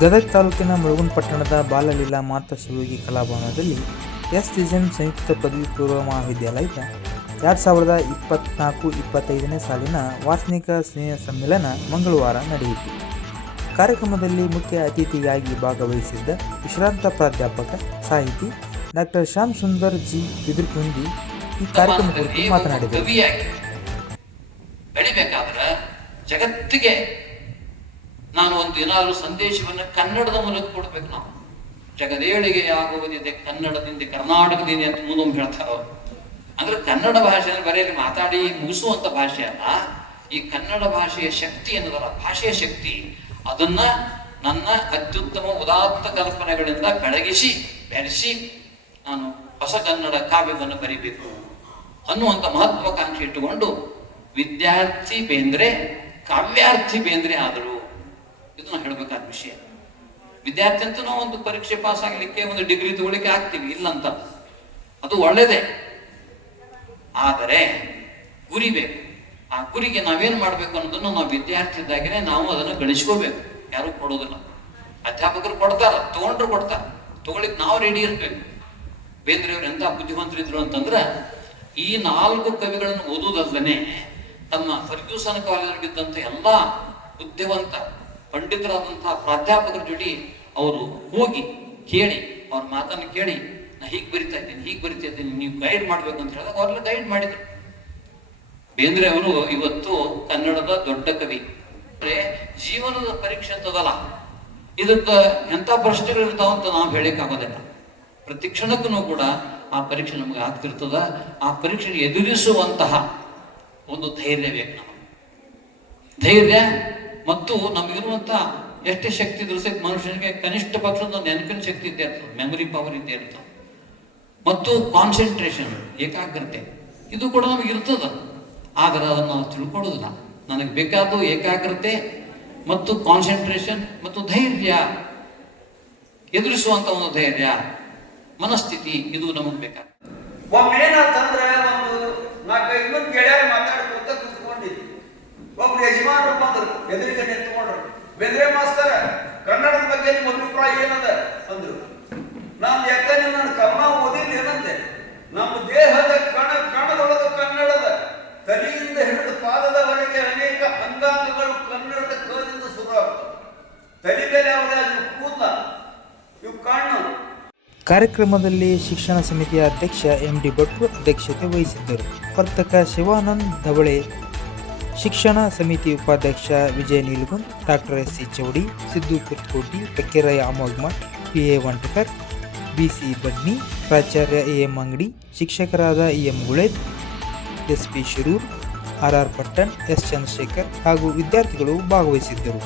ಗದಗ ತಾಲೂಕಿನ ಮುಳಗುಂದ ಪಟ್ಟಣದ ಬಾಲಲೀಲಾ ಮಾತಾ ಶಿವಯೋಗಿ ಕಲಾಭವನದಲ್ಲಿ ಎಸ್.ಟಿ.ಜೆಂ ಸಂಯುಕ್ತ ಪದವಿ ಪೂರ್ವ ಮಹಾವಿದ್ಯಾಲಯದ 2024-25ನೇ ಸಾಲಿನ ವಾರ್ಷಿಕ ಸ್ನೇಹ ಸಮ್ಮೇಳನ ಮಂಗಳವಾರ ನಡೆಯಿತು. ಕಾರ್ಯಕ್ರಮದಲ್ಲಿ ಮುಖ್ಯ ಅತಿಥಿಯಾಗಿ ಭಾಗವಹಿಸಿದ್ದ ವಿಶ್ರಾಂತ ಪ್ರಾಧ್ಯಾಪಕ ಸಾಹಿತಿ ಡಾಕ್ಟರ್ ಶ್ಯಾಮ್ ಸುಂದರ್ ಜಿ ಬಿದಿರ್ಕುಂದಿ ಈ ಕಾರ್ಯಕ್ರಮ ಕುರಿತು ಮಾತನಾಡಿದರು. ಜಗತ್ತಿಗೆ ನಾನು ಒಂದು ಏನಾದರೂ ಸಂದೇಶವನ್ನು ಕನ್ನಡದ ಮೂಲಕ ಕೊಡ್ಬೇಕು. ನಾವು ಜಗದೇಳಿಗೆ ಆಗುವುದಿದೆ ಕನ್ನಡದಿಂದ, ಕರ್ನಾಟಕದಿಂದ ಅಂತ ಮುಂದೊಮ್ಮೆ ಹೇಳ್ತಾರ. ಅಂದ್ರೆ ಕನ್ನಡ ಭಾಷೆಯನ್ನು ಬರೆಯಲಿ ಮಾತಾಡಿ ಮುಗಿಸುವಂತ ಭಾಷೆ ಅಲ್ಲ. ಈ ಕನ್ನಡ ಭಾಷೆಯ ಶಕ್ತಿ ಅನ್ನೋದಲ್ಲ, ಭಾಷೆಯ ಶಕ್ತಿ, ಅದನ್ನ ನನ್ನ ಅತ್ಯುತ್ತಮ ಉದಾತ್ತ ಕಲ್ಪನೆಗಳಿಂದ ಬೆಳೆಸಿ ನಾನು ಹೊಸ ಕನ್ನಡ ಕಾವ್ಯವನ್ನು ಬರಿಬೇಕು ಅನ್ನುವಂಥ ಮಹತ್ವಾಕಾಂಕ್ಷೆ ಇಟ್ಟುಕೊಂಡು ವಿದ್ಯಾರ್ಥಿ ಬೇಂದ್ರೆ ಕಾವ್ಯಾರ್ಥಿ ಬೇಂದ್ರೆ ಆದರು. ಇದು ನಾವು ಹೇಳಬೇಕಾದ ವಿಷಯ. ವಿದ್ಯಾರ್ಥಿ ಅಂತೂ ನಾವು ಒಂದು ಪರೀಕ್ಷೆ ಪಾಸ್ ಆಗಲಿಕ್ಕೆ, ಒಂದು ಡಿಗ್ರಿ ತಗೊಳ್ಳಿಕ್ಕೆ ಆಗ್ತೀವಿ, ಇಲ್ಲಂತ, ಅದು ಒಳ್ಳೇದೇ. ಆದರೆ ಗುರಿ ಬೇಕು. ಆ ಗುರಿಗೆ ನಾವೇನು ಮಾಡಬೇಕು ಅನ್ನೋದನ್ನು ನಾವು ವಿದ್ಯಾರ್ಥಿ ಇದ್ದಾಗಲೇ ನಾವು ಅದನ್ನು ಗಳಿಸ್ಕೋಬೇಕು. ಯಾರು ಕೊಡೋದಿಲ್ಲ. ಅಧ್ಯಾಪಕರು ಕೊಡ್ತಾರ, ತಗೊಂಡ್ರು ಕೊಡ್ತಾರ, ತಗೊಳ್ಳಿಕ್ ನಾವು ರೆಡಿ ಇರ್ಬೇಕು. ಬೇಂದ್ರೆಯವ್ರು ಎಂತ ಬುದ್ಧಿವಂತರಿದ್ರು ಅಂತಂದ್ರೆ, ಈ 4 ಕವಿಗಳನ್ನು ಓದುವುದಲ್ಲದೆ ತಮ್ಮ ಫರ್ಗ್ಯೂಸನ್ ಕಾಲೇಜಲ್ಲಿದ್ದಂಥ ಎಲ್ಲ ಬುದ್ಧಿವಂತ ಪಂಡಿತರಾದಂತಹ ಪ್ರಾಧ್ಯಾಪಕರ ಜೊತೆ ಅವರು ಹೋಗಿ ಕೇಳಿ, ಅವ್ರ ಮಾತನ್ನು ಕೇಳಿ, ನಾ ಹೀಗೆ ಬರಿತಾ ಇದ್ದೀನಿ, ನೀವು ಗೈಡ್ ಮಾಡ್ಬೇಕು ಅಂತ ಹೇಳಿದಾಗ ಅವ್ರೆಲ್ಲ ಗೈಡ್ ಮಾಡಿದ್ರು. ಬೇಂದ್ರೆ ಅವರು ಇವತ್ತು ಕನ್ನಡದ ದೊಡ್ಡ ಕವಿ. ಜೀವನದ ಪರೀಕ್ಷೆ ಅಂತದಲ್ಲ, ಇದಕ್ಕೆ ಎಂಥ ಪ್ರಶ್ನೆಗಳು ಇರ್ತಾವಂತ ನಾವು ಹೇಳಿಕ್ಕಾಗೋದಿಲ್ಲ. ಪ್ರತಿ ಕ್ಷಣಕ್ಕೂ ಕೂಡ ಆ ಪರೀಕ್ಷೆ ನಮಗೆ ಆಗ್ತಿರ್ತದ. ಆ ಪರೀಕ್ಷೆ ಎದುರಿಸುವಂತಹ ಒಂದು ಧೈರ್ಯ ಬೇಕು. ನಮಗೆ ಧೈರ್ಯ ಮತ್ತು ನಮಗಿರುವಂಥ ಎಷ್ಟೇ ಶಕ್ತಿ ಇದ್ರೂ ಸಹಿತ ಮನುಷ್ಯನಿಗೆ ಕನಿಷ್ಠ ಪಕ್ಷ ಒಂದು ನೆನಪಿನ ಶಕ್ತಿ ಇದ್ದೇ ಇರ್ತದೆ, ಮೆಮೊರಿ ಪವರ್ ಇದ್ದೇ ಇರ್ತದೆ. ಮತ್ತು ಕಾನ್ಸಂಟ್ರೇಷನ್, ಏಕಾಗ್ರತೆ, ಇದು ಕೂಡ ನಮಗೆ ಇರ್ತದ. ಆದರೆ ಅದನ್ನು ನಾವು ತಿಳ್ಕೊಳ್ಳೋದಿಲ್ಲ. ನನಗೆ ಬೇಕಾದ ಏಕಾಗ್ರತೆ ಮತ್ತು ಕಾನ್ಸಂಟ್ರೇಷನ್ ಮತ್ತು ಧೈರ್ಯ, ಎದುರಿಸುವಂತ ಒಂದು ಧೈರ್ಯ, ಮನಸ್ಥಿತಿ, ಇದು ನಮಗೆ ಬೇಕಾಗ್ತದೆ. ಒಮ್ಮೇನಂತಂದ್ರೆ ಒಂದು 4-5 ಮಂದಿ ಗೆಳೆಯರು ಮಾತಾಡ್ಕೊಂತ ಕುತ್ಕೊಂಡಿದ್ವಿ. ಒಬ್ರು ಯಜಮಾನರು ಬಂದರು, ಎದುರಿಗೆ ನಿಂತ್ಕೊಂಡ್ರು. ಬೇಂದ್ರೆ ಮಾಸ್ತರ, ಕನ್ನಡದ ಬಗ್ಗೆ ನಿಮ್ಮ ಅಭಿಪ್ರಾಯ ಏನದ ಅಂದ್ರು. ನಾನು ಯಾಕಂದ್ರೆ ನಾನು ಕನ್ನಡ ಓದಿಲ್ಲ ಏನಂತೆ. ನಮ್ಮ ದೇಹದ ಕಣದೊಳಗ ಕನ್ನಡದ, ತಲೆಯಿಂದ ಹಿಡಿದು ಪಾದದವರೆಗೆ ಅನೇಕ ಅಂಗಾಂಗಗಳು ಕನ್ನಡದ ಕದಿಂದ ಶುರು ಆಗ್ತವೆ. ತಲೆ ಮೇಲೆ ಅವರೇ ಕೂದಲ, ಇವು ಕಣ್ಣು. ಕಾರ್ಯಕ್ರಮದಲ್ಲಿ ಶಿಕ್ಷಣ ಸಮಿತಿಯ ಅಧ್ಯಕ್ಷ ಎಂ.ಡಿ. ಭಟ್ರು ಅಧ್ಯಕ್ಷತೆ ವಹಿಸಿದ್ದರು. ವರ್ತಕ ಶಿವಾನಂದ್ ಧವಳೆ, ಶಿಕ್ಷಣ ಸಮಿತಿ ಉಪಾಧ್ಯಕ್ಷ Vijaya Neelagund, doctor S C. Choudi, Siddu Kurtakoti, Fakirayya Amoghamath, P A. Vantakar, B C. Badni, ಪ್ರಾಚಾರ್ಯ ಎ.ಎಂ. ಅಂಗಡಿ, ಶಿಕ್ಷಕರಾದ E M. Guled, S P. Shirur, R R. Pattan, S. Chandrashekhar ಹಾಗೂ ವಿದ್ಯಾರ್ಥಿಗಳು ಭಾಗವಹಿಸಿದ್ದರು.